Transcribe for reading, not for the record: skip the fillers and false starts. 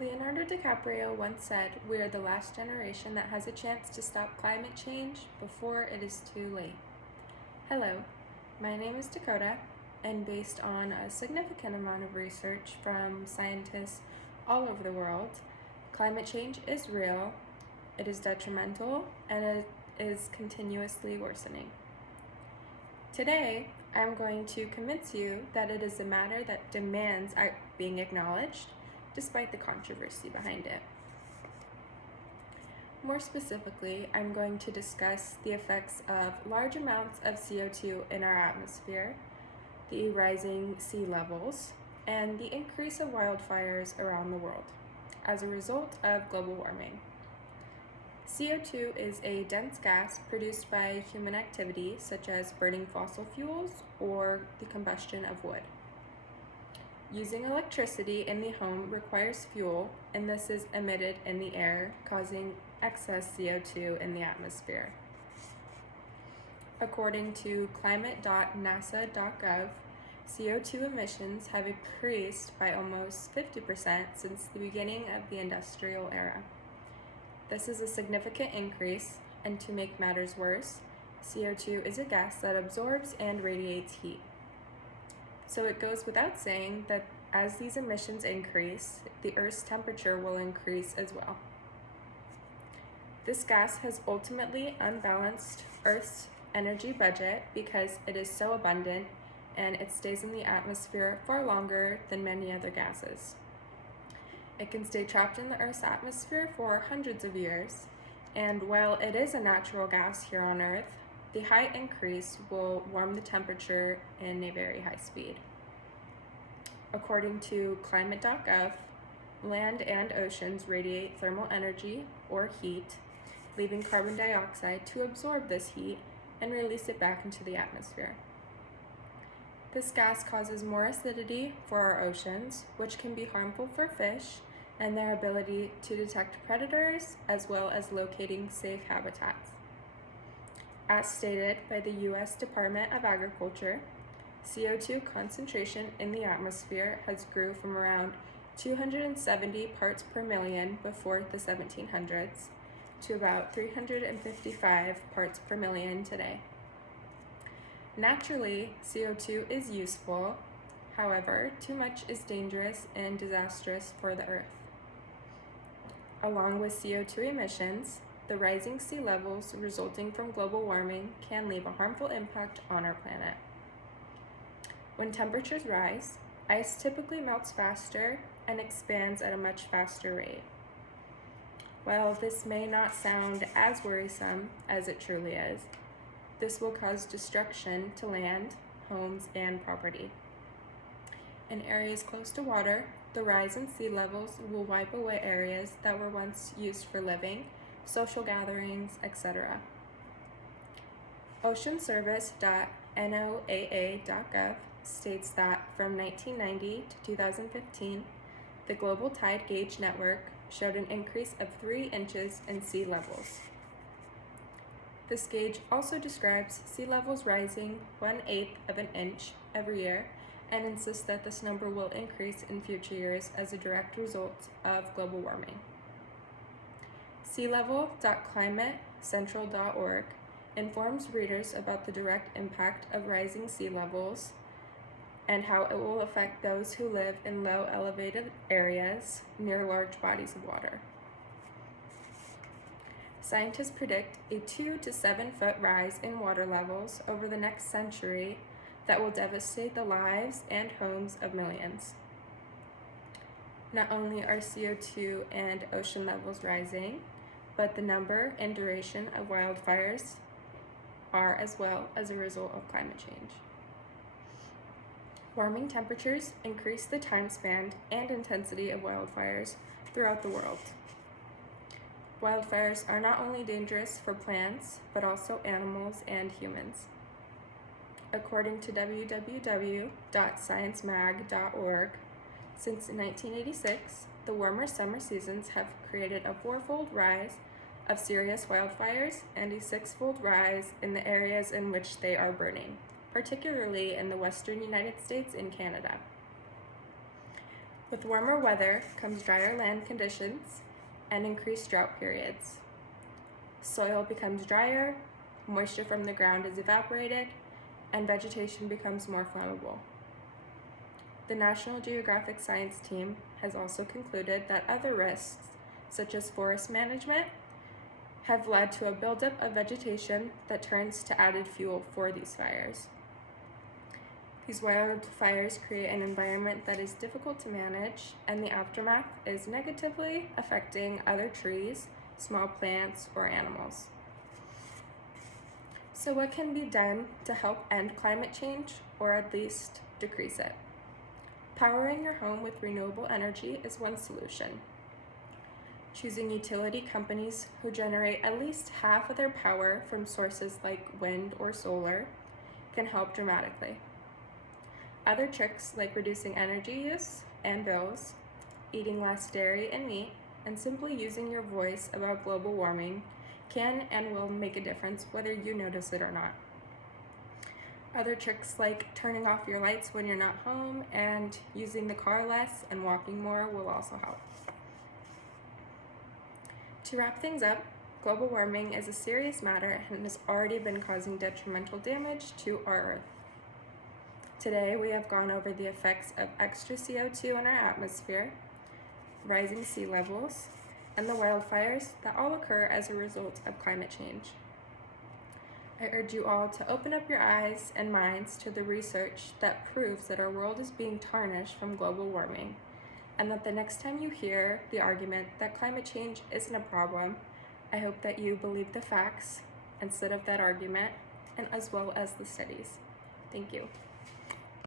Leonardo DiCaprio once said, "We are the last generation that has a chance to stop climate change before it is too late." Hello, my name is Dakota, and based on a significant amount of research from scientists all over the world, climate change is real, it is detrimental, and it is continuously worsening. Today, I'm going to convince you that it is a matter that demands being acknowledged, despite the controversy behind it. More specifically, I'm going to discuss the effects of large amounts of CO2 in our atmosphere, the rising sea levels, and the increase of wildfires around the world as a result of global warming. CO2 is a dense gas produced by human activity such as burning fossil fuels or the combustion of wood. Using electricity in the home requires fuel, and this is emitted in the air, causing excess CO2 in the atmosphere. According to climate.nasa.gov, CO2 emissions have increased by almost 50% since the beginning of the industrial era. This is a significant increase, and to make matters worse, CO2 is a gas that absorbs and radiates heat. So it goes without saying that as these emissions increase, the Earth's temperature will increase as well. This gas has ultimately unbalanced Earth's energy budget because it is so abundant and it stays in the atmosphere far longer than many other gases. It can stay trapped in the Earth's atmosphere for hundreds of years, and while it is a natural gas here on Earth, the high increase will warm the temperature in a very high speed. According to climate.gov, land and oceans radiate thermal energy or heat, leaving carbon dioxide to absorb this heat and release it back into the atmosphere. This gas causes more acidity for our oceans, which can be harmful for fish and their ability to detect predators as well as locating safe habitats. As stated by the U.S. Department of Agriculture, CO2 concentration in the atmosphere has grew from around 270 parts per million before the 1700s to about 355 parts per million today. Naturally, CO2 is useful, however, too much is dangerous and disastrous for the Earth. Along with CO2 emissions, the rising sea levels resulting from global warming can leave a harmful impact on our planet. When temperatures rise, ice typically melts faster and expands at a much faster rate. While this may not sound as worrisome as it truly is, this will cause destruction to land, homes, and property. In areas close to water, the rise in sea levels will wipe away areas that were once used for living, social gatherings, etc. Oceanservice.noaa.gov states that from 1990 to 2015, the global tide gauge network showed an increase of 3 inches in sea levels. This gauge also describes sea levels rising 1/8 of an inch every year and insists that this number will increase in future years as a direct result of global warming. Sealevel.climatecentral.org informs readers about the direct impact of rising sea levels and how it will affect those who live in low elevated areas near large bodies of water. Scientists predict a 2 to 7 foot rise in water levels over the next century that will devastate the lives and homes of millions. Not only are CO2 and ocean levels rising, but the number and duration of wildfires are as well as a result of climate change. Warming temperatures increase the time span and intensity of wildfires throughout the world. Wildfires are not only dangerous for plants, but also animals and humans. According to www.sciencemag.org, since 1986, the warmer summer seasons have created a 4-fold rise of serious wildfires and a 6-fold rise in the areas in which they are burning, particularly in the western United States and Canada. With warmer weather comes drier land conditions and increased drought periods. Soil becomes drier, moisture from the ground is evaporated, and vegetation becomes more flammable. The National Geographic Science Team has also concluded that other risks, such as forest management, have led to a buildup of vegetation that turns to added fuel for these fires. These wildfires create an environment that is difficult to manage, and the aftermath is negatively affecting other trees, small plants, or animals. So what can be done to help end climate change, or at least decrease it? Powering your home with renewable energy is one solution. Choosing utility companies who generate at least half of their power from sources like wind or solar can help dramatically. Other tricks like reducing energy use and bills, eating less dairy and meat, and simply using your voice about global warming can and will make a difference whether you notice it or not. Other tricks like turning off your lights when you're not home and using the car less and walking more will also help. To wrap things up, global warming is a serious matter and has already been causing detrimental damage to our Earth. Today, we have gone over the effects of extra CO2 in our atmosphere, rising sea levels, and the wildfires that all occur as a result of climate change. I urge you all to open up your eyes and minds to the research that proves that our world is being tarnished from global warming, and that the next time you hear the argument that climate change isn't a problem, I hope that you believe the facts instead of that argument, and as well as the studies. Thank you.